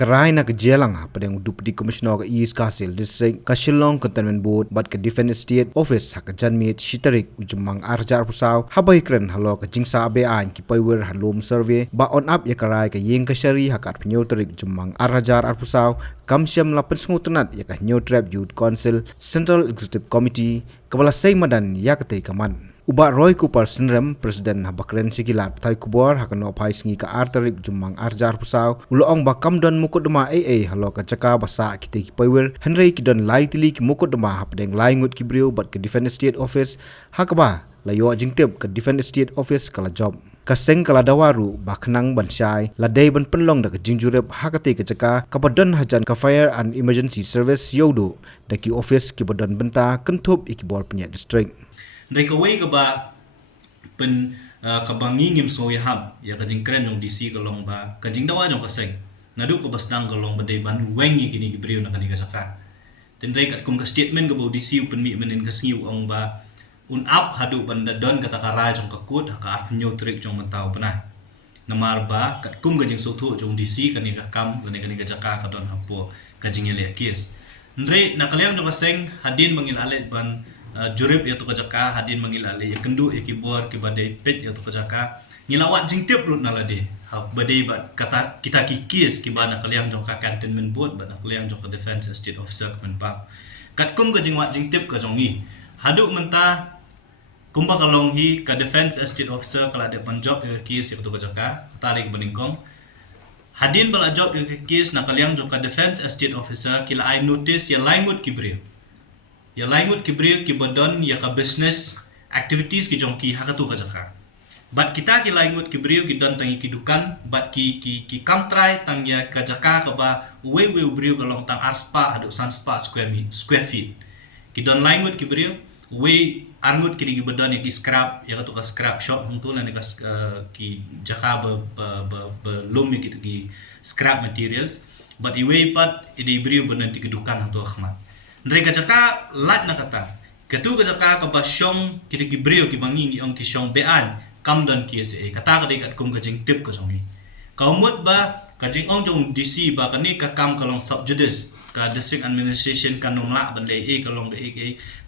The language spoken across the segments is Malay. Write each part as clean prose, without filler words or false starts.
Karai na kejelang pada yang Deputy Commissioner ke East Kasil District ke Shillong Cantonment Board bat ke Defence State Office hak janmit Shitarik ujumang arjar pusau habai kren halo ke jingsa abean ki power halom survey ba on up ya karai ke yeng ke syari hak at penyoterik ujumang arjar pusau kamsyam lapen sengutenat ya ke Nyotrap Youth Council Central Executive Committee kepala Saimadan ya ketai kaman Uba Roy Cooper Sindram, Presiden Habakren Sikilat, Thai Kubor, Hakano Pai Singi ka Artarik Jumang Arjar Pusau, Uloong Bakam Don Mukudma AA, Halo ka Caka Basa Kiti Kipower, Henry Kidon Lai Tili ki Mukudma, Hapdeng Lai Ngut Kibriu, Bat ke Defence State Office, Hakaba, Layo Jingtip ke Defence State Office kala job. Kaseng kala dawaru, Baknang Bansai, Ladai Ban Penlong da ke Jingjurep, Hakati ke Caka, Kapadon Hajan ka Fire and Emergency Service Yodo, Daki Office Kibodon Benta, Kentup Ikibor Penyat District. Mereka wei ke ba pen kabangi ngim so ya hab ya kajing kren jong DC kalong ba kajing dawa jong kaseng nadu ko basdang kalong ba dei ban wengi kini gibriu na kani kasaka ten rei kat kum ka statement ke bo DC pen mi menen kasngiu ong ba un up hadu banda don kata kara jong kakut ka apnyo trik jong mentau pernah namar ba kat kum kajing so thu jong DC kani ka kam kani kasaka ka don hapo kajing ele kies ndrei nakaliam jong kaseng hadin mangil alet ban jurip ya tu kajaka hadin mangilale ya kendu ya kibor kibadai pet ya tu kajaka ngilawat jingtip lut nalade badai bat kata kita kikis kibana kaliang jong ka cantonment board bana kaliang jong ka defense state officer menpa katkum ka jingwat jingtip ka jongi hadu menta kumba kalong hi ka defense state officer kala de panjob ya kis ya tu kajaka tarik beningkong hadin bala job ya kis na kaliang jong ka defense state officer kila I notice ya laingut kibre ya laingut kibril ki badon ya ka business activities ki jongki hakatu ka jaka bat kita ki laingut kibril ki don tangi kidukan bat ki kam try tang ya ka jaka ka ba we bril ka long tang arspa hadu san spa square feet ki don laingut kibril we arngut ki di badon ya ki scrap ya ka scrap shop hungtu na ka ki jaka ba lum ki scrap materials but iwe pat ide bril banan ti kidukan hantu ahmad Mereka jaka lat na kata. Ketu ka jaka ka basyong kiti kibriyo ki bangi ni ong kisyong bean kamdan KSA. Kata ka dekat kum kajing tip ka songi. Kaumut ba kajing ong jong DC ba kani ka kam kalong subjudice ka district administration kanong la ban le kalong de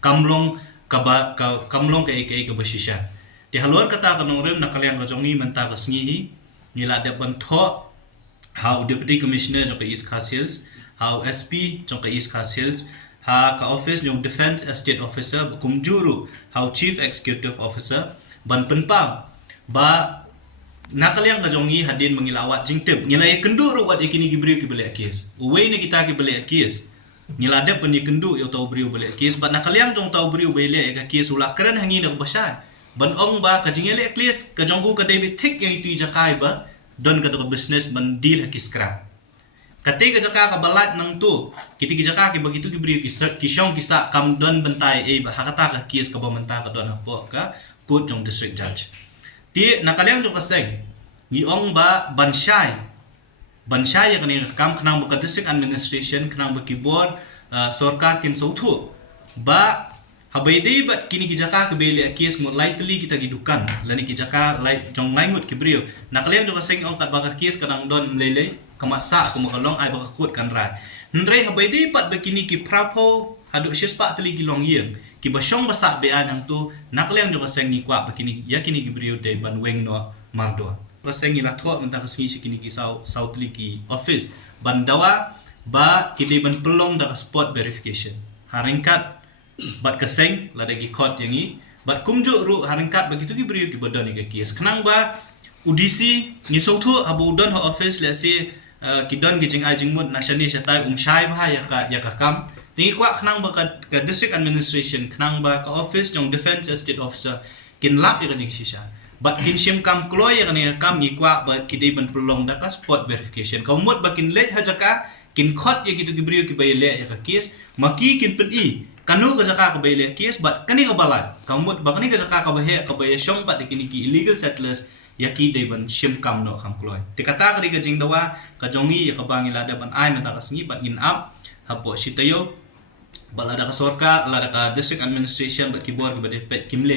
kamlong ka ba kamlong ka ka basisya. Ti haluar kata kanong rem na kalyang ka jongi menta ka sngihi nila de ban tho how deputy commissioner jong ka East Khas Hills, how SP jong ka East Khas Hills ka office yung defense state officer kumjuru how chief executive officer ban penpa ba nakaliang ka jongi hadin mangilawat jingtip ngilay kendu ro wat ikini gibriu ki bele kies uwe ni kita ki bele kies ngilade pen kendu yo tau briu bele kies ba nakaliang jong tau briu bele ka kies ula keren hangi nak basha ban ong ba ka jingele kies ka jonggu ka David Thick yang itu jakai ba don ka to business ban deal hakiskra Ketika jaka ka balat nang tu, kiti jaka ki begitu ki beri ki syong kisa kam don bentai hakata ka kies ka bamenta ka don hapo ka court jong district judge. Ti nakaliang jong kaseng ni ong ba bansai ya kani kam khnang ba district administration khnang ba keyboard sorkar kim sautu ba habai dei bat kini ki jaka ka bele kies mo lightly kita gidukan lani ki jaka lai jong laingut ki beri nakaliang jong kaseng ong kat ba ka kies kanang don mlele kamatsa kumakalong ay bakakut kan rai ndrei habai dei pat begini ki prapo hadu shispa tali gilong yeng ki basyong basak bean yang tu nakliang jo kaseng ni kwa begini ya kini gibriu de ban weng no mardo kaseng ila thot menta kasngi kini ki south ki office bandawa ba kini ban pelong da spot verification haringkat bat kaseng lada gi court yangi bat kumju ru haringkat begitu gibriu ki badon ni kies kenang ba UDC ni sautu abu don ha office lesi kidon gijing ajing mud nasyani syatai syai bah ya ka kam tingi kwa khnang ba ka district administration khnang ba ka office jong defense state officer kin lap ya ka jing shisha but kin shim kam kloy ya ni kam ni kwa ba kidai ban pelong da ka spot verification ka mud ba kin let hajaka kin khot ya gitu gibriu ki bayle ya ka case maki kin pen i kanu ka jaka ka bayle case but kani ka balat ka mud ba kani ka jaka ka bahe ka baye syong pat kini ki illegal settlers yaki de ban shim kam no kham kloy te kata ka diga jing dawa ka jongi ya ka bangila da ban ai mata kasngi bat in up hapo sitayo balada ka sorka lada ka district administration bat kibor ki bade pet kimle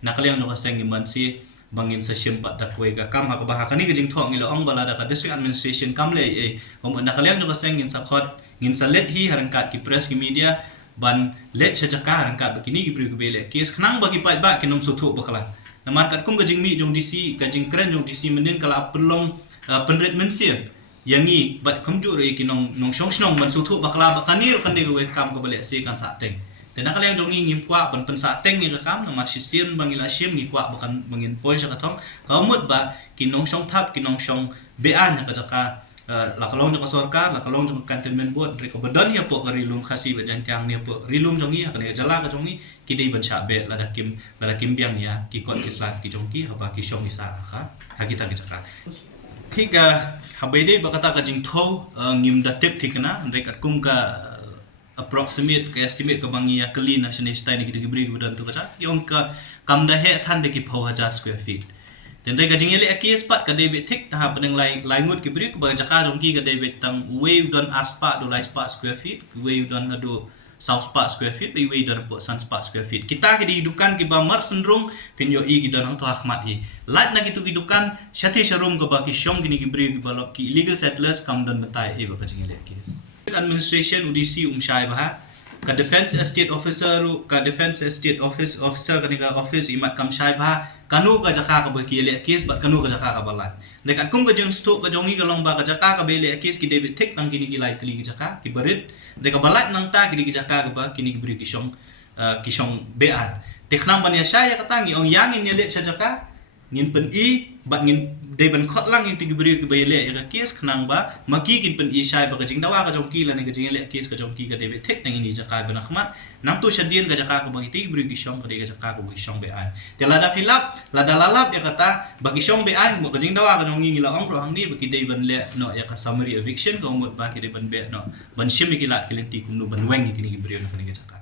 nakaliang no ka sengi man si bangin sa simpat dakwe ka kam ha ka bah kani gajing thong ngilo ong bala da ka district administration kam le om na kalem jo ka seng ngin sa khot ngin sa let hi harangkat ki press ki media ban let chajaka harangkat bakini ki pri ku bele kes khnang bagi pai ba kinom su thu bakala na markat kum gajing mi jong DC gajing kren jong DC menin kala pelong penret mensia yangi bat kamju re ki nong shong shnong man su thu bakala bakani ro kan de we kam ko bele se kan sa teng tena kala yang jong ngim kwa ban pen sa teng ni ka kam na marsisian bangila siem ni kwa bakan bangin poi sa ka thong kaumut ba ki nong shong thap ki nong shong bean ka jaka lakalong jong sorka lakalong jong cantonment board reko badan ya po rilum khasi ba jang tiang ni po rilum jong ni ka ne jala ka jong ni ki dei ban cha be lada kim biang ya ki kot kislat ki jong ki haba ki shong isa ka ha kita ki jaka tiga habai dei ba kata ka jing tho ngim da tip tikna rekat kum ka approximate ka estimate ka bangi ya kali na shane stai ni kita gibri badan tu ka yong ka kam da he than de ki 4000 square feet dan rega jingele akis pat ka debit tik tahap peneng lai ngut ki bri ba jaka dong ki ka debit tang wave don art spa do lai spa square feet wave don ado south spa square feet by wave don po sun spa square feet kita ki dihidukan ki ba mar sendrung pinyo i ki don to ahmat hi lat na gitu hidukan syati sharum ka ba ki shong gini ki bri ki ba ki illegal settlers kam don betai e ba ka jingele akis administration UDC umshai bah ka defense estate officer ka defense estate officer kanika office imat kam shai bah kanu ka jaka ka bakile case bat kanu ka jaka ka balan dekat kum ka jeng stu ka jongi ka long ba ka jaka ka bele case ki debit tek tang kini ki lai tli ki jaka ki barit deka balat nang ta kini ki jaka ka ba kini ki bri ki shong beat teknang ban ya shai ka tangi ong yang in le cha jaka ngin pen I bat ngin de ban khot lang yung tigibri ki bayele ya kes khnang ba maki kin pen I shai ba ka jing dawa ka jong ki la ne ka jing le kes ka jong ki ka de thek tang ini jaka ba nakhmat nang to shadien ka jaka ka ba tigibri ki shong ka de ka jaka ka ba shong be an te la da philap la da lalap ya kata ba ki shong be an mo ka jing dawa ka jong ngi la ong ro hang ni ba ki de ban le no ya ka summary eviction ko mo ba ki de ban be no ban shimi ki la ki lenti kum no ban wang ki ni gibri na ka jaka